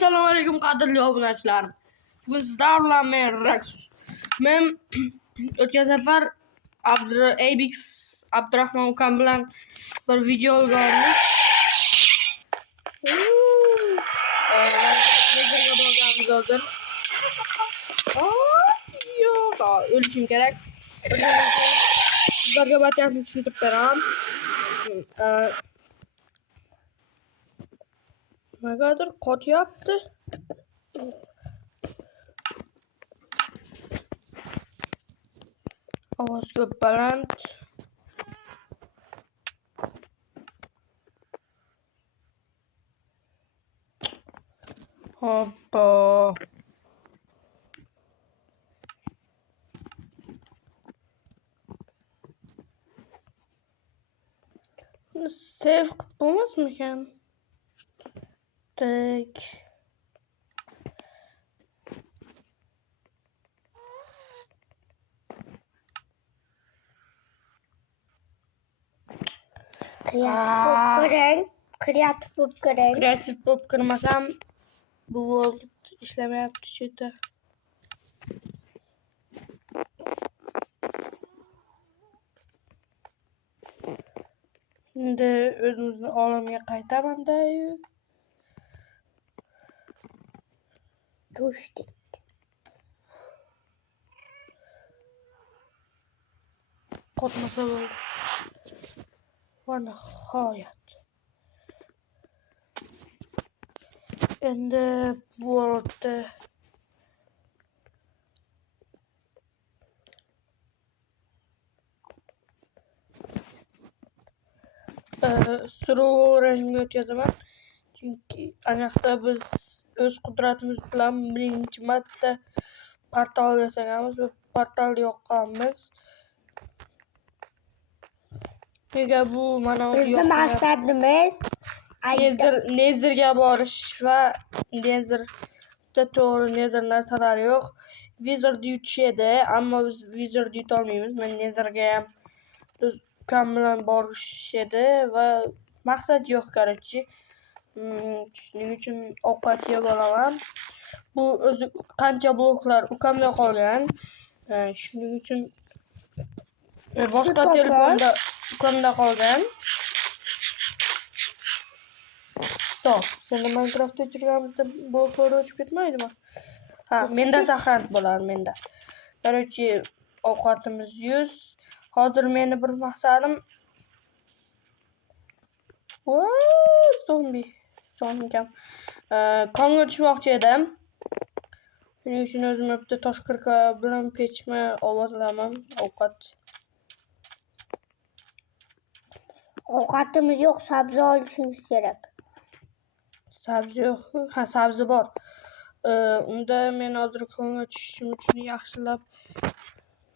Assalomu alaykum qadrli obunachilar. Bugun sizlar bilan men Raksus. Men o'tgan safar Abix Abdurahmon ukam bilan bir video olgandik. Nega borganmiz hozir? Yo'q, o'lishim kerak. Sizlarga barchasini tushuntirib beraman. Nimagadir qotyapti. Ovoz ko'p baland. Hoppa. Save qilib bo'lmasmikan? Tak. Kreatif bo'lib kirmasam bu ishlamayapti chetda. Endi o'zimizni olamga qaytaman-da-yu. Do'stik. Qotmasa bo'ldi. Va nihoyat. Endi bu yerda suruvni rangga o'tkazaman. Chunki aniqda biz o'z qudratimiz bilan birinchi marta portal yasaganmiz va portal yoqqanmiz. Nega bu mana Bizning maqsadimiz Nezerga borish va Nezerda to'g'ri Nezer narsalar yo'q. Wizard yutish edi, ammo biz Wizard yuta olmaymiz. Men Nezerga ham ukam bilan borish edi va maqsad yo'q, короче. Shuning uchun ovqat yeb olaman. Bu o'zi qancha bloklar ukamda qolgan. Shuning uchun boshqa telefonda ukamda qolgan. Stop. Sen Minecraftda o'chirganimizda bloklar o'chib ketmaydimi? Ha, menda saqlanib bo'ladi, menda. Короче, ovqatimiz 100. Hozir meni bir maqsadim zombi kam. Konga tushmoqchi edim. Shuning uchun o'zim bitta toshqirqa bilan pechma ovozlaman. Ovqatimiz yo'q, sabzi olishimiz kerak. Sabzi yo'q. Ha, sabzi bor. Unda men hozir konga tushishim uchun yaxshilab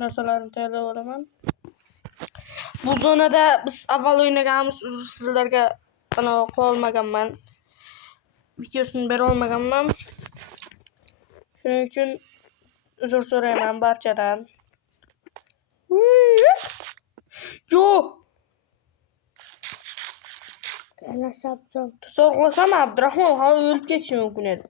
narsalarni tayyorlab olaman. Bu zonada biz avval o'ynaganmiz, sizlarga bana qo'ya olmaganman. Videosini bera olmaganman. Shuning uchun uzr so'rayman barchadan. Yo'q. Yana sabzi. So'rlasam Abdurahmon ha o'lib ketishi mumkin edi.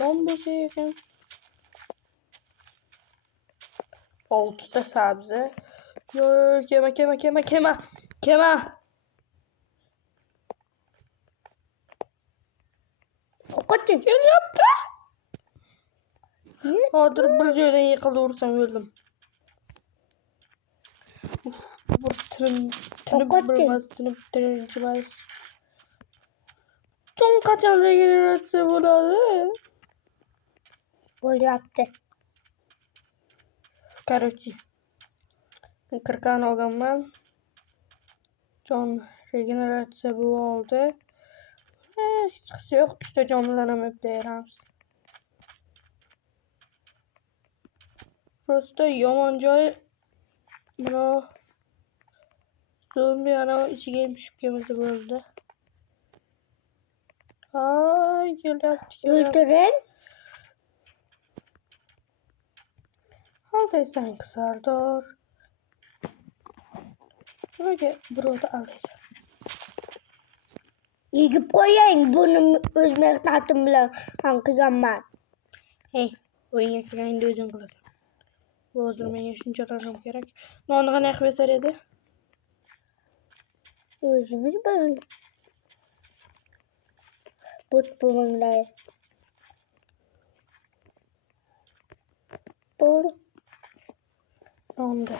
Non bo'lsa ekan. 6 ta sabzi. Yo'q, kema. Ovqatchi Kelyapti. Hozir bir joydan yiqilib ursam o'ldim. Bir tinib. Cho'ng qachon regeneratsiya bo'ladi? bo'lyapti. Короче, men kirkan olganman. Jon regeneratsiya bo'ldi. Hech qisi yo'q. 3 ta jon bilan ham o'tlayveramiz. Prosta yomon joy. Mana zombi ana ichiga ham tushib kelmasa bo'ldi. Kelyapti. O'ldiring. Aldaysan Sardor. Nimaga birovni aldaysan? Yigib qo'ying. Buni o'z mehnatim bilan ham qilganman. Hey, o'yinga kirganda o'zing qilasan. Hozir menga shunchalar ham kerak. Nonni qanday qilib yasar edi? O'zingiz biling. But bo'linglar. Bo'ldi. Nonni.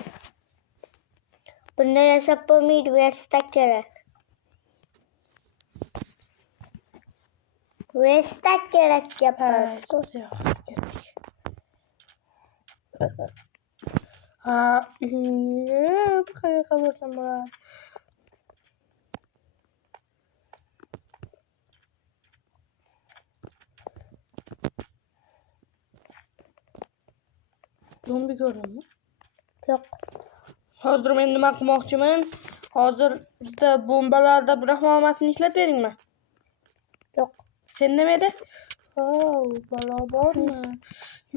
Buni yasab bo'lmaydi, vestak kerak. Vestak kerak gapirdi. Ha, qayerga borsam bo'ladi? Zombi ko'rdingmi? Yo'q. Hozir men nima qilmoqchiman? Hozir bizda bombalarda rahmomasini ishlab beringmi? Yo'q. Sen nima edi? Balo bormi?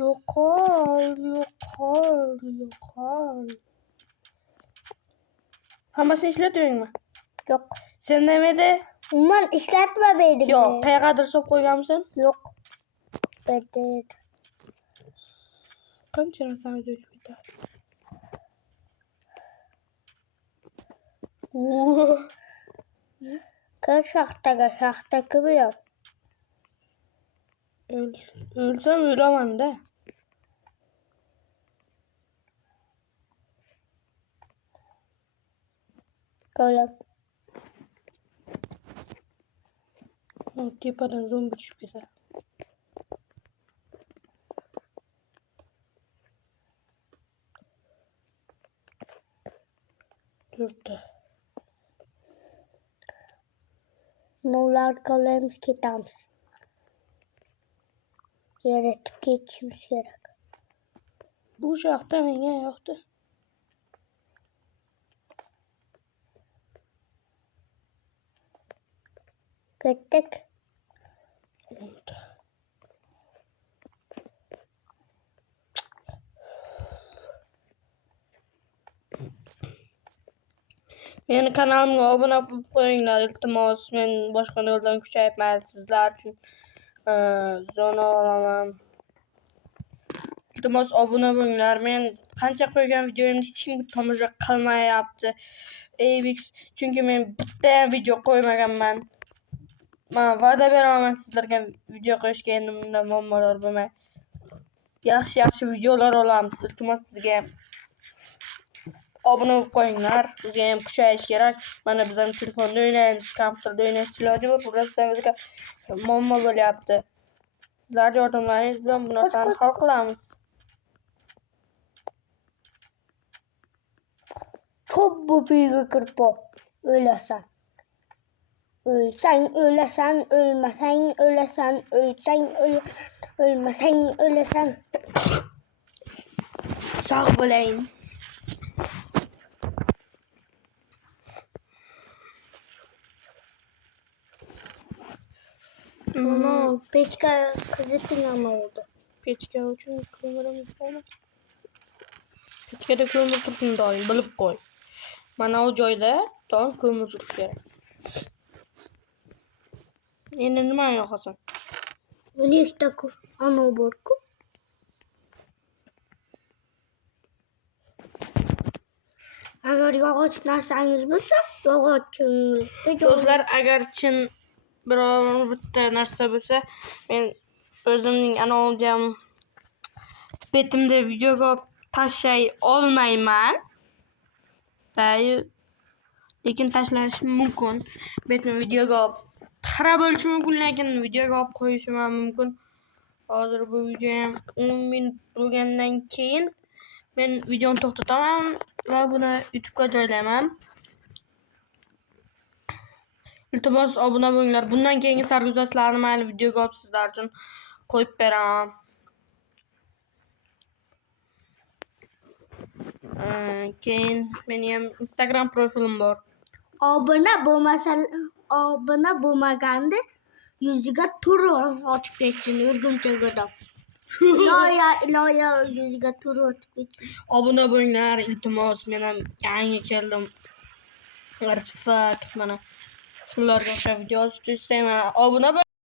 Yo'qol. Hammasini ishlatdingmi? Yo'q. Sen nima edi? Umuman ishlatmadim. Yo'q, qayergadir solib qo'yganmisan? Yo'q. Bitta. Qancha narsani o'chib ketadi? Kız şaxta kıvıyor. Ölsem ölemem de. Böyle. Tepadan zombi tushib ketsa. Turdi. Nollar kalemiz kitamiz. Yaratib ketishimiz kerak. Bu yoqda menga yoqdi. Ketdik. Meni kanalimga obuna bo'lib qo'yinglar, iltimos. Men boshqa yo'ldan kuchayibman sizlar uchun. Zona olaman. Iltimos obuna bo'linglar. Men qancha qo'ygan videoimni hech kim tomosha qilmayapti. Abix, chunki men bitta ham video qo'ymaganman. Men va'da beraman sizlarga video qo'yishga, endi bundan muammolar bo'lmay. Yaxshi videolar olamiz. Iltimos bizga obuna bo'lib qo'yinglar. Bizga ham kuchayish kerak. Mana biz ham telefonda o'ynaymiz, kompyuterda o'ynashga iloji yo'q. Burasida bizga muammo bo'lyapti. Sizlar yordamlaringiz bilan bu narsani hal qilamiz. Çok bu büyüğü kırpo. Öylesen. Ölsen ölesen, ölmesen ölesen, ölsen ölmesen ölesen. Sağ bo'layın. Ana peçka kızıtın ama oldu. Pechka uchun ko'mirimiz bo'lmas. Pechkada ko'mir tursin doim, bilib qo'y. Mana o joyda doim ko'mir turishi kerak. Endi nima yoqasan? Nechta ana borku? Agar yog'och narsangiz bo'lsa, yog'ochingizni Do'stlar, agar chin biror bitta narsa bo'lsa, men o'zimning analogim betimda videoga tashlay olmayman. Lekin tashlash mumkin. Betim videoga xarab bo'lishi mumkin, lekin videoga olib qo'yishim ham mumkin. Hozir bu video ham 10 minut bo'lgandan keyin men videoni to'xtataman va buni YouTube'ga joylayman. Iltimos obuna bo'linglar. Bundan keyingi sarguzashtlarni mayli videoga olib sizlar uchun qo'yib beraman. Keyin mening ham Instagram profilim bor. Obuna bo'lmaganda yuziga tur otib ketsin yurguncha adam. Loya yuziga tur otib ketsin. Obuna bo'linglar, iltimos. Men ham yangi keldim. Artifak mana Şunlardan video istedim. Abone